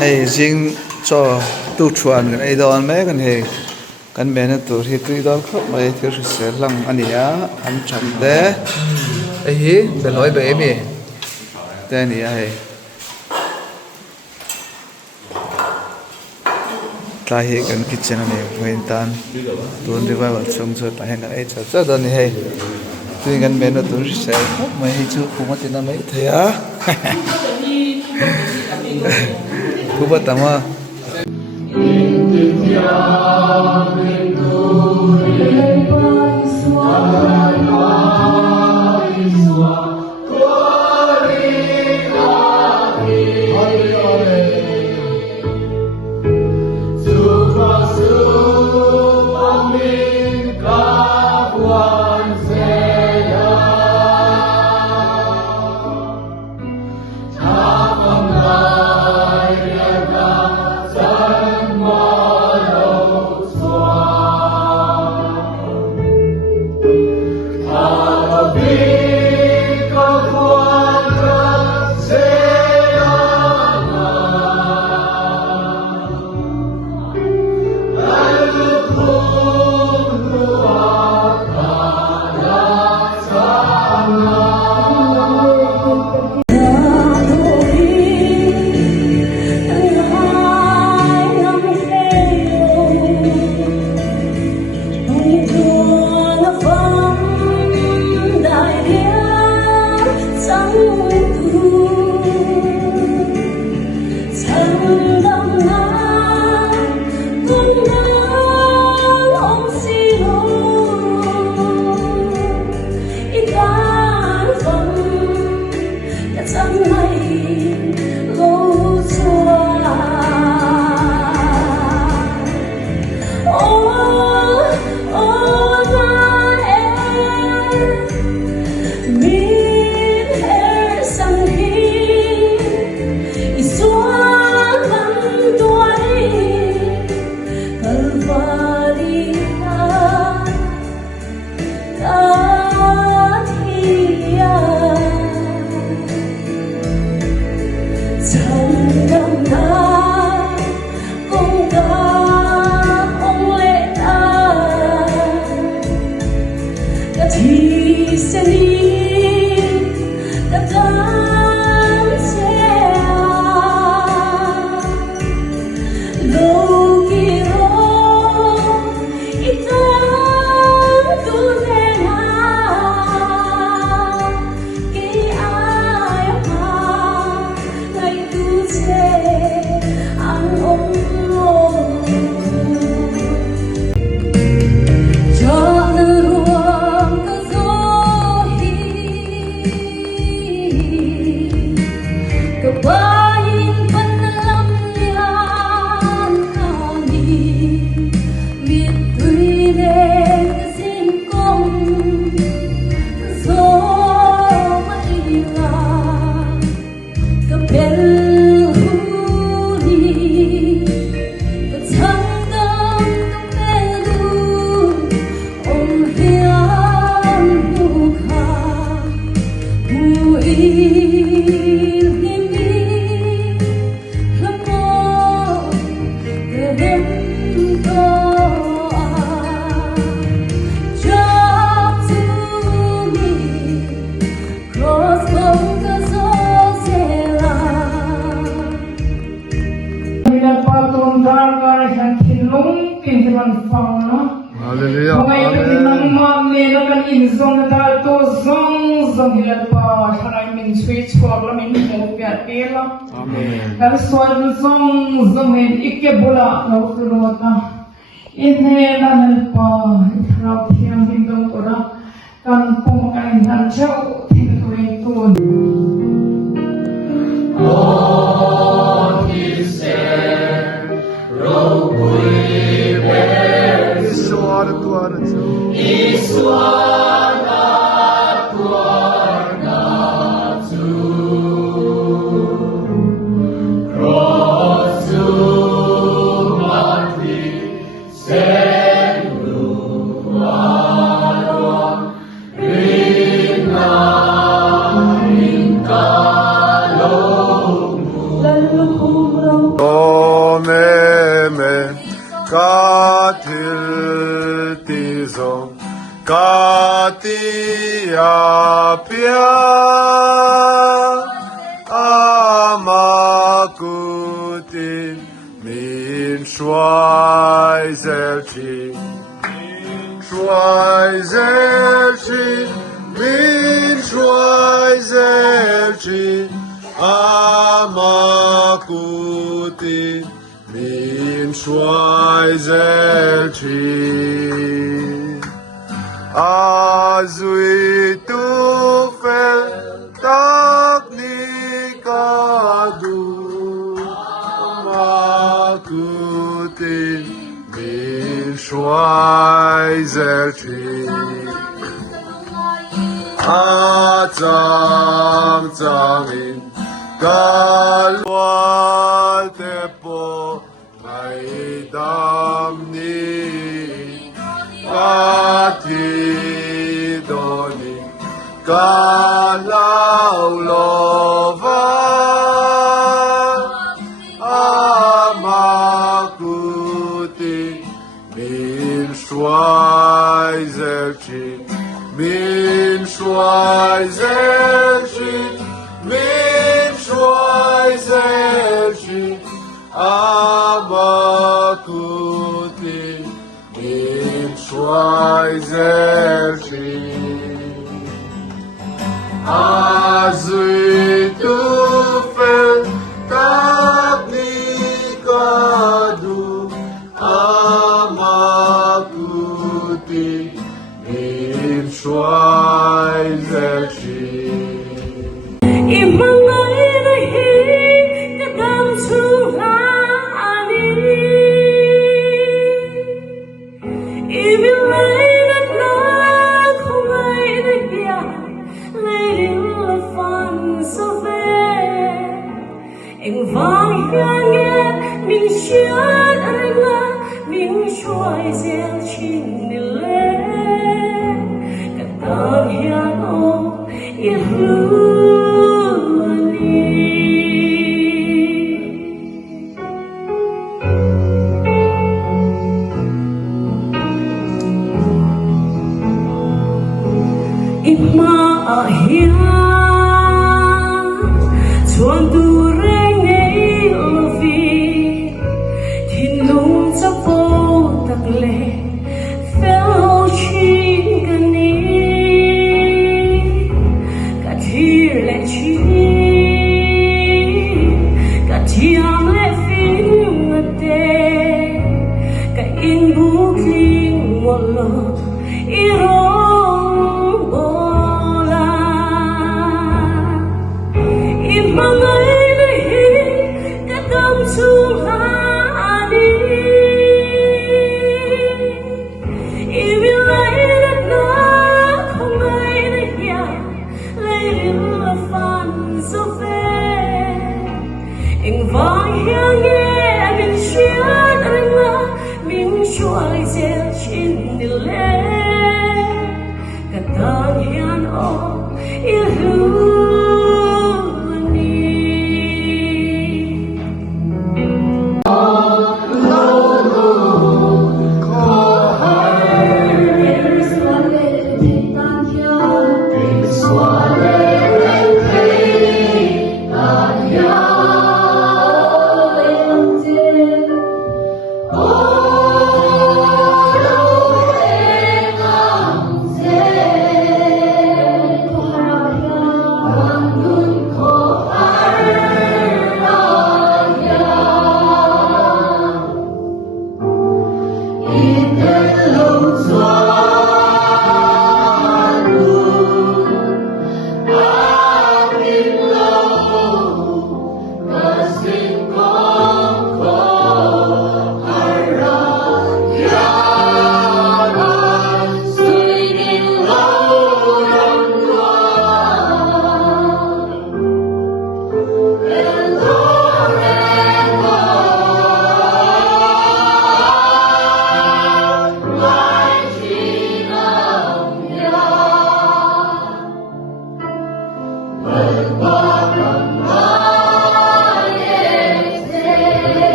hay riêng cho tu chuan cái này đó mấy cái này cái mẹ nó tu thì tụi đó khóc mấy thiếu sự sẽ lòng anh ấy anh chậm thế ấy để nói về mi thế này hay ta hi cái kitchen này với tan tuần đi vào trong chỗ ta hiện cái chỗ chỗ đó này hay tuy cái mẹ nó tu sẽ khóc mấy chú cũng mất tiền mấy thế á cũng bắt tama Hallelujah. Katiapia amakutin min schweizelchi min schweizelchi amakutin min schweizelchi Azui tu fel tak nikadu makutin min schweizelchi Atzang zangin galwal tepo maidamni Katidoni Kalaulova Amakuti Min Schweizelchi Min Schweizelchi Min Schweizelchi Amakuti Min Schweizelchi Azui tu fel tak nikadu amakuti Min Schweizelchi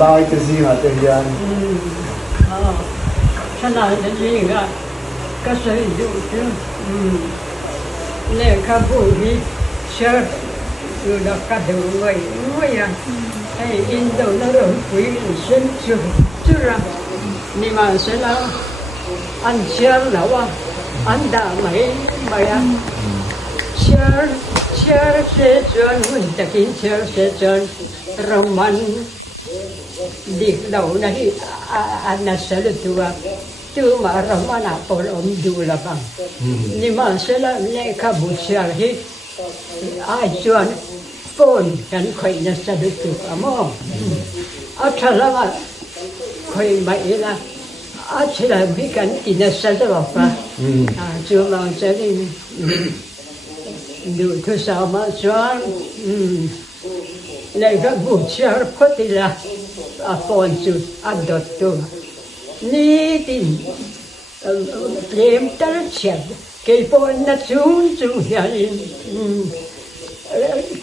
Lai te zinga te hian. Chana te zinga ka sai du chu. Le ka bu hi sher yu da ka du ngoi ngoi ya. Ai in do na ro pui shen chu chu ra. Ni ma se la an sher la wa an da mai mai ya. Sher se chuan hun ta kin sher se chuan roman đi đầu này anh là sẽ được tu mà làm anh à bỏ ông du là bằng nhưng mà sẽ là lẽ cả buổi sáng hết ai chọn phoneกันค่อยน่ะsẽ được tu à mò ở thật là màค่อยไม่ละở chỉ là biếtกันthì nó sẽ được vào chưa mà sẽ điดูทุกสาวมาชวนเลยก็บุษย์พอดีละฝนจุดดดตัวนี่ดินเตรียมตระเฉียบเกี่ยวกับนัดจุนอย่างนี้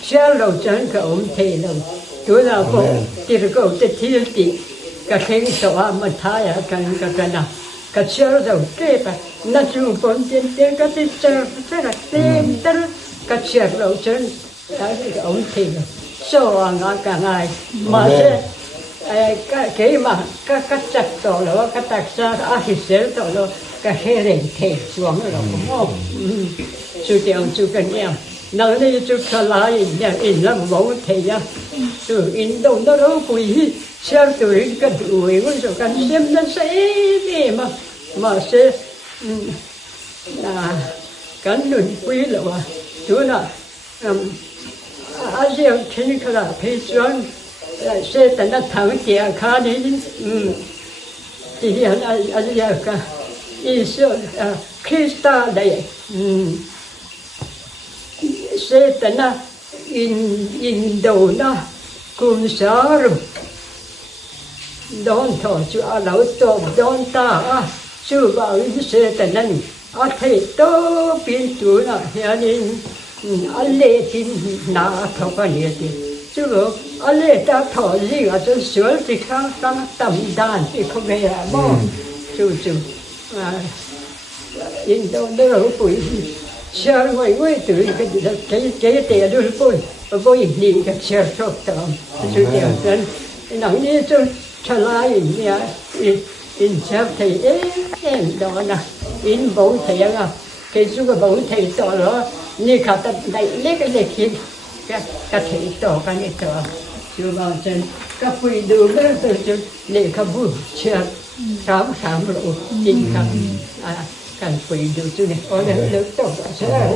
เชื่อเราจังก็อมเทเราตัวเราพอที่เราจะที่ติก็เข่งสวามันท้ายกันนะก็เชื่อเราเก็บนัดจุนปนเต็มก็ติดเจอเต็มตระก็เชื่อเราจังก็อมเทเราso ngã cả ngày mà cái mà các chặt tổ đó các tạc xa đã hít xéo tổ đó các hệ rèn thể xuống rồi đúng không chú tiểu chú cần em nói đi chú khá lại nhà in là mẫu thể nha chú in đâu nó đâu quý sao tuổi cái tuổi của chú cần xem nó sẽ đi mà sẽ là cái nụn quý là chú là 아시아 테니카라 페이스원 세단나 타우티아 카니 이리안 아시아가 이서 크리스타다에 세단나 인도나 군사로 돈토 주 알아우토 돈타 주바 세단난 아테토 빈투나 야닌 alle tin na thọ cái gì thì chứ rồi alle ta thọ gì ở trên sửa thì khang khang tầm đàn thì không nghe à mò chú in đâu nó bụi xe ngoài ngoài từ cái tiền đó bụi bụi nhìn cái xe sốt tầm sự tiền dân nắng đi cho trả lại nhà in xe thì em đó nè in bóng thầy à cái số cái bóng thầy to đó ni khát tận đây lấy cái này kia cái thầy to cái này to chưa bao giờ cái quỳ đường đó từ từ để cái bụi xe khám lộ in khám cái quỳ đường chỗ này có lẽ lớn to sẽ là